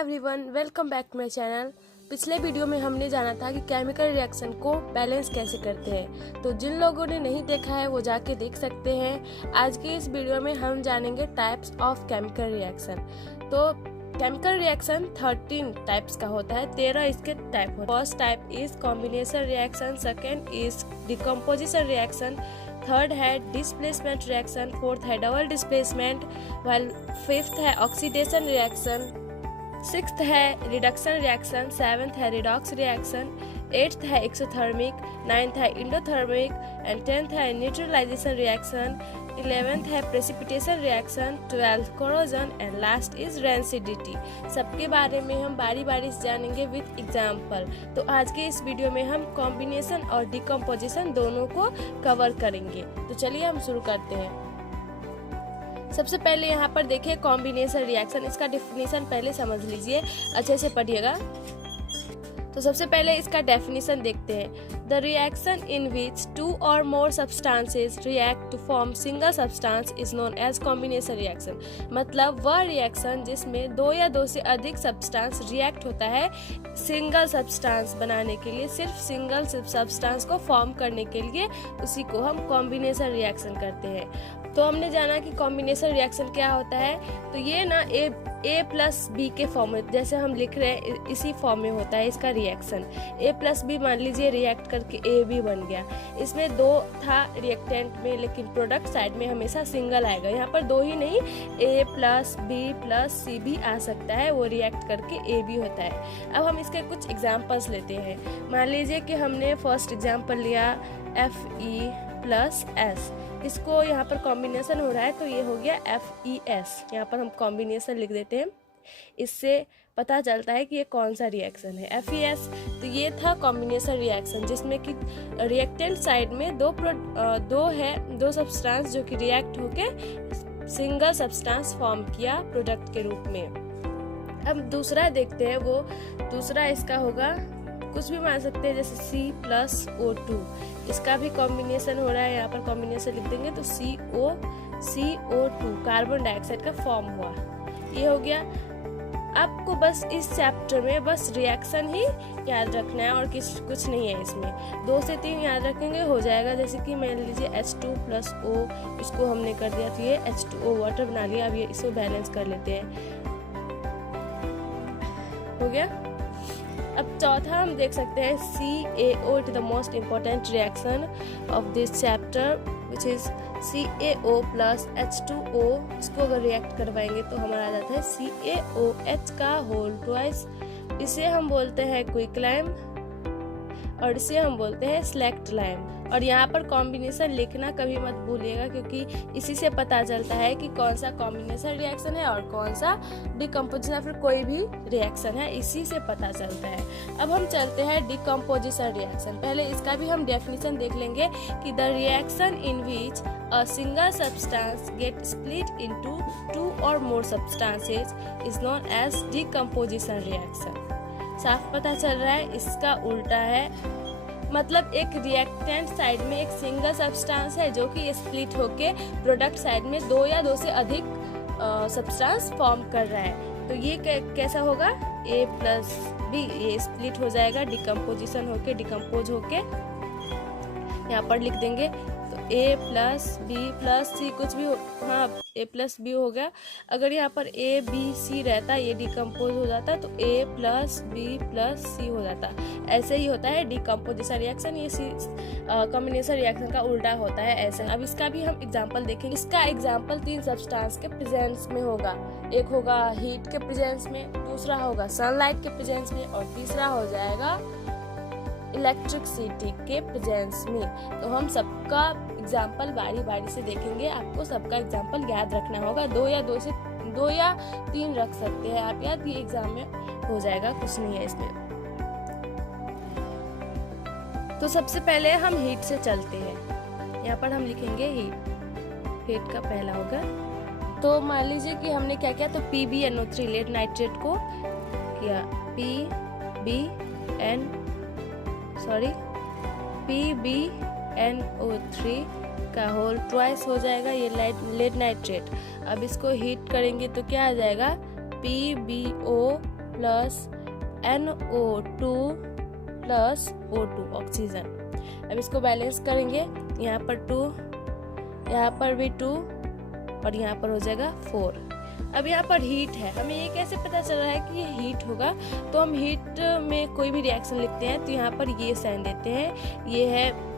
Everyone, welcome back to my channel. पिछले video में हमने जाना था कि केमिकल रिएक्शन को बैलेंस कैसे करते हैं, तो जिन लोगों ने नहीं देखा है वो जाके देख सकते हैं। आज के इस वीडियो में हम जानेंगे टाइप्स ऑफ केमिकल रिएक्शन। तो केमिकल रिएक्शन 13 टाइप्स का होता है, 13 इसके टाइप होते हैं। First type is combination reaction, second is decomposition reaction, third है डिस्प्लेसमेंट रिएक्शन, फोर्थ है डबल डिस्प्लेसमेंट, वाइल फिफ्थ है ऑक्सीडेशन रिएक्शन, सिक्स्थ है रिडक्शन रिएक्शन, सेवन्थ है रिडॉक्स रिएक्शन, एट्थ है एक्सोथर्मिक, नाइन्थ है इंडोथर्मिक एंड टेंथ है neutralisation reaction, 11th है precipitation reaction, 12th corrosion and last is rancidity. सबके बारे में हम बारी बारी से जानेंगे विद एग्जाम्पल। तो आज के इस वीडियो में हम कॉम्बिनेशन और डिकम्पोजिशन दोनों को कवर करेंगे। तो चलिए हम शुरू करते हैं। सबसे पहले यहाँ पर देखिए कॉम्बिनेशन रिएक्शन, इसका डेफिनेशन पहले समझ लीजिए, अच्छे से पढ़िएगा। तो सबसे पहले इसका डेफिनेशन देखते हैं। The reaction in which two और more substances react to form single substance is known as combination reaction. मतलब वह रिएक्शन जिसमें दो या दो से अधिक सब्सटेंस रिएक्ट होता है सिंगल सब्सटेंस बनाने के लिए, सिर्फ सिंगल सब्सटेंस को फॉर्म करने के लिए, उसी को हम कॉम्बिनेशन रिएक्शन करते हैं। तो हमने जाना कि कॉम्बिनेशन रिएक्शन क्या होता है। तो ये ना ए प्लस बी के फॉर्म में, जैसे हम लिख रहे हैं इसी फॉर्म में होता है इसका रिएक्शन। ए प्लस बी मान लीजिए रिएक्ट करके ए बी बन गया। इसमें दो था रिएक्टेंट में, लेकिन प्रोडक्ट साइड में हमेशा सिंगल आएगा। यहाँ पर दो ही नहीं, ए प्लस बी प्लस सी भी आ सकता है, वो रिएक्ट करके ए बी होता है। अब हम इसके कुछ एग्जाम्पल्स लेते हैं। मान लीजिए कि हमने फर्स्ट एग्जाम्पल लिया Fe प्लस एस, इसको यहाँ पर कॉम्बिनेशन हो रहा है तो ये हो गया FeS। यहाँ पर हम कॉम्बिनेशन लिख देते हैं, इससे पता चलता है कि ये कौन सा रिएक्शन है, FeS। तो ये था कॉम्बिनेशन रिएक्शन जिसमें कि रिएक्टेंट साइड में दो सब्सटेंस जो कि रिएक्ट होके सिंगल सब्सटेंस फॉर्म किया प्रोडक्ट के रूप में। अब दूसरा देखते हैं, वो दूसरा इसका होगा कुछ भी मान सकते हैं, जैसे C प्लस O2, इसका भी कॉम्बिनेशन हो रहा है। यहाँ पर कॉम्बिनेशन लिख देंगे तो CO2 कार्बन डाइऑक्साइड का फॉर्म हुआ, ये हो गया। आपको बस इस चैप्टर में बस रिएक्शन ही याद रखना है और कुछ नहीं है इसमें। 2 से 3 याद रखेंगे हो जाएगा। जैसे कि मान लीजिए H2 प्लस O, इसको हमने कर दिया तो ये H2O वाटर बना लिया। अब ये इसको बैलेंस कर लेते हैं, हो गया। अब चौथा हम देख सकते हैं CaO, it is the most important reaction of this chapter which is CaO plus H2O। इसको अगर रिएक्ट करवाएंगे तो हमारा आ जाता है CaOH का होल ट्वाइस। इसे हम बोलते हैं क्विक लाइम और इसे हम बोलते हैं स्लेक्ट लाइम। और यहाँ पर कॉम्बिनेशन लिखना कभी मत भूलिएगा, क्योंकि इसी से पता चलता है कि कौन सा कॉम्बिनेशन रिएक्शन है और कौन सा डिकम्पोजिशन या फिर कोई भी रिएक्शन है, इसी से पता चलता है। अब हम चलते हैं डिकम्पोजिशन रिएक्शन। पहले इसका भी हम डेफिनेशन देख लेंगे कि the reaction in which a single substance get split into 2 और more substances is known as decomposition reaction. साफ पता चल रहा है, इसका उल्टा है। मतलब एक रिएक्टेंट साइड में एक सिंगल सब्सटेंस है जो कि स्प्लिट होके प्रोडक्ट साइड में 2 या 2 से अधिक सब्सटेंस फॉर्म कर रहा है। तो ये कैसा होगा, A प्लस बी, ये स्प्लिट हो जाएगा, डिकम्पोजिशन होके डिकम्पोज होके यहाँ पर लिख देंगे तो A प्लस बी प्लस सी कुछ भी हो, हाँ A प्लस बी हो गया। अगर यहाँ पर A B C रहता, ये डिकम्पोज हो जाता तो A प्लस बी प्लस सी हो जाता। ऐसे ही होता है डिकम्पोजिशन रिएक्शन, ये कॉम्बिनेशन रिएक्शन का उल्टा होता है ऐसे। अब इसका भी हम एग्जांपल देखेंगे। इसका एग्जांपल 3 सब्सटेंस के प्रेजेंस में होगा। एक होगा हीट के प्रेजेंस में, दूसरा होगा सनलाइट के प्रेजेंस में और तीसरा हो जाएगा इलेक्ट्रिसिटी के प्रेजेंस में। तो हम सबका एग्जाम्पल बारी बारी से देखेंगे, आपको सबका एग्जाम्पल याद रखना होगा। 2 या 3 रख सकते हैं आप याद, ये एग्जाम में हो जाएगा, कुछ नहीं है इसमें। तो सबसे पहले हम हीट से चलते हैं। यहाँ पर हम लिखेंगे हीट का पहला होगा। तो मान लीजिए कि हमने क्या किया, तो PbNO3 लेड नाइट्रेट को किया PbNO3 का होल ट्वाइस हो जाएगा, ये लेड नाइट्रेट। अब इसको हीट करेंगे तो क्या आ जाएगा, PbO plus NO2 plus O2 oxygen. अब इसको बैलेंस करेंगे, यहाँ पर 2, यहाँ पर भी 2 और यहाँ पर हो जाएगा 4। अब यहाँ पर हीट है, हमें ये कैसे पता चल रहा है कि ये हीट होगा, तो हम हीट में कोई भी रिएक्शन लिखते हैं तो यहाँ पर ये साइन देते हैं, ये है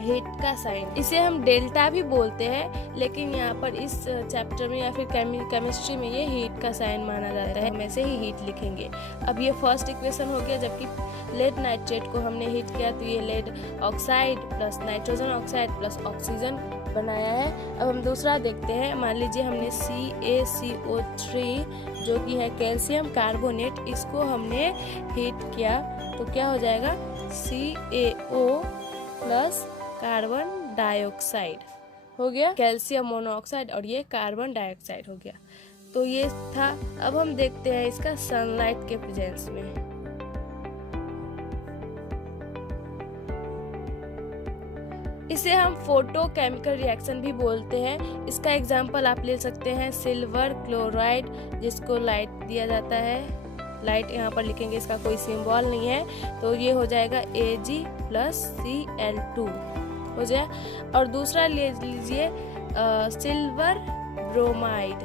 हीट का साइन। इसे हम डेल्टा भी बोलते हैं, लेकिन यहाँ पर इस चैप्टर में या फिर केमिस्ट्री में ये हीट का साइन माना जाता है, हम ऐसे ही हीट लिखेंगे। अब ये फर्स्ट इक्वेशन हो गया, जबकि लेड नाइट्रेट को हमने हीट किया तो ये lead oxide plus nitrogen oxide plus oxygen बनाया है। अब हम दूसरा देखते हैं, मान लीजिए हमने CaCO3 जो कि है कैल्शियम कार्बोनेट, इसको हमने हीट किया तो क्या हो जाएगा, CaO प्लस कार्बन डाइऑक्साइड हो गया, कैल्शियम मोनोऑक्साइड, और ये कार्बन डाइऑक्साइड हो गया। तो ये था। अब हम देखते हैं इसका सनलाइट के प्रेजेंस में। इसे हम फोटोकेमिकल रिएक्शन भी बोलते हैं। इसका एग्जांपल आप ले सकते हैं सिल्वर क्लोराइड, जिसको लाइट दिया जाता है, लाइट यहाँ पर लिखेंगे, इसका कोई सिंबल नहीं है, तो ये हो जाएगा Ag प्लस Cl2 हो जाए। और दूसरा ले लीजिए सिल्वर ब्रोमाइड,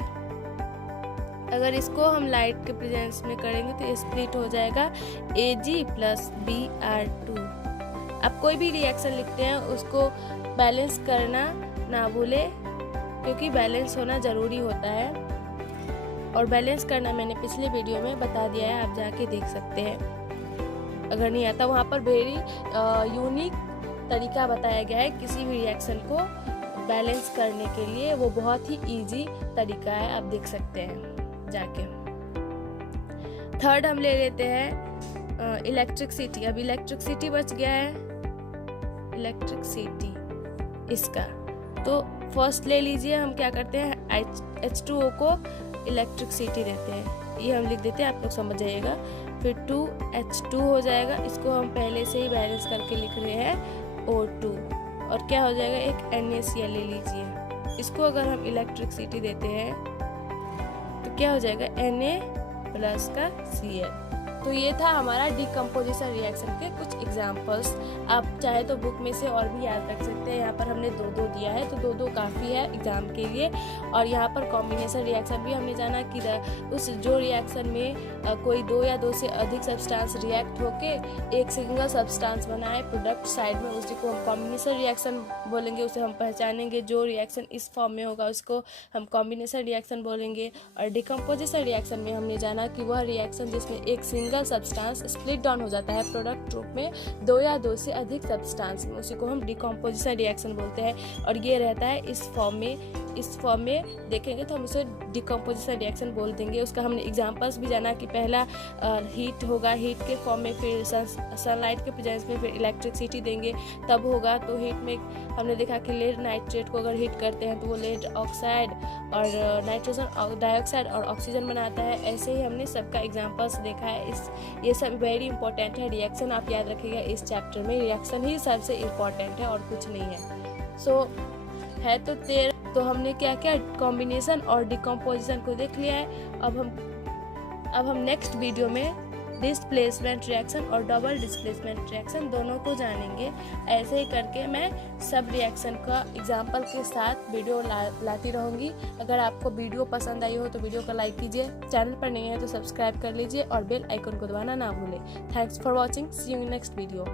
अगर इसको हम लाइट के प्रेजेंस में करेंगे तो ये स्प्लिट हो जाएगा Ag प्लस Br2। आप कोई भी रिएक्शन लिखते हैं उसको बैलेंस करना ना भूले, क्योंकि बैलेंस होना ज़रूरी होता है, और बैलेंस करना मैंने पिछले वीडियो में बता दिया है, आप जाके देख सकते हैं। अगर नहीं आता, वहाँ पर वेरी यूनिक तरीका बताया गया है किसी भी रिएक्शन को बैलेंस करने के लिए, वो बहुत ही इजी तरीका है, आप देख सकते हैं जाके। थर्ड हम ले लेते हैं इलेक्ट्रिसिटी। अब इलेक्ट्रिसिटी बच गया है, इलेक्ट्रिसिटी इसका, तो फर्स्ट ले लीजिए, हम क्या करते हैं H2O को इलेक्ट्रिसिटी देते हैं, ये हम लिख देते हैं, आप लोग समझ जाइएगा। फिर 2H2 हो जाएगा, इसको हम पहले से ही बैलेंस करके लिख रहे हैं O2, और क्या हो जाएगा, एक NaCl ले लीजिए, इसको अगर हम इलेक्ट्रिसिटी देते हैं तो क्या हो जाएगा, Na प्लस का Cl। तो ये था हमारा डिकम्पोजिशन रिएक्शन के कुछ एग्जांपल्स। आप चाहे तो बुक में से और भी याद रख सकते हैं, यहाँ पर हमने 2-2 दिया है, तो 2-2 काफ़ी है एग्जाम के लिए। और यहाँ पर कॉम्बिनेशन रिएक्शन भी हमने जाना कि उस जो रिएक्शन में कोई 2 या 2 से अधिक सब्सटेंस रिएक्ट होके एक सिंगल सब्सटेंस बनाए प्रोडक्ट साइड में, उसी को हम कॉम्बिनेशन रिएक्शन बोलेंगे, उसे हम पहचानेंगे। जो रिएक्शन इस फॉर्म में होगा उसको हम कॉम्बिनेशन रिएक्शन बोलेंगे। और डिकम्पोजिशन रिएक्शन में हमने जाना कि वह रिएक्शन जिसमें एक सिंगल सब्सटेंस स्प्लिट डाउन हो जाता है प्रोडक्ट रूप में 2 या 2 से अधिक सब्सटेंस में, उसी को हम डिकम्पोजिशन रिएक्शन बोलते हैं। और ये रहता है इस फॉर्म में देखेंगे तो हम उसे डिकम्पोजिशन रिएक्शन बोल देंगे। उसका हमने एग्जांपल्स भी जाना कि पहला हीट होगा, हीट के फॉर्म में, फिर सनलाइट के प्रेजेंस में, फिर इलेक्ट्रिसिटी देंगे तब होगा। तो हीट में हमने देखा कि लेड नाइट्रेट को अगर हीट करते हैं तो वो लेड ऑक्साइड और नाइट्रोजन डाइऑक्साइड और ऑक्सीजन बनाता है। ऐसे ही हमने सबका एग्जांपल्स देखा है। ये सब वेरी इंपॉर्टेंट है रिएक्शन, आप याद रखिएगा इस चैप्टर में रिएक्शन ही सबसे इम्पॉर्टेंट है और कुछ नहीं है। सो है तो 13, तो हमने क्या क्या कॉम्बिनेशन और डिकम्पोजिशन को देख लिया है। अब हम नेक्स्ट वीडियो में डिस्प्लेसमेंट रिएक्शन और डबल डिस्प्लेसमेंट रिएक्शन दोनों को जानेंगे। ऐसे ही करके मैं सब रिएक्शन का एग्जाम्पल के साथ वीडियो लाती रहूँगी। अगर आपको वीडियो पसंद आई हो तो वीडियो को लाइक कीजिए, चैनल पर नहीं है तो सब्सक्राइब कर लीजिए और बेल आइकन को दबाना ना भूलें। Thanks for watching, see you in next video.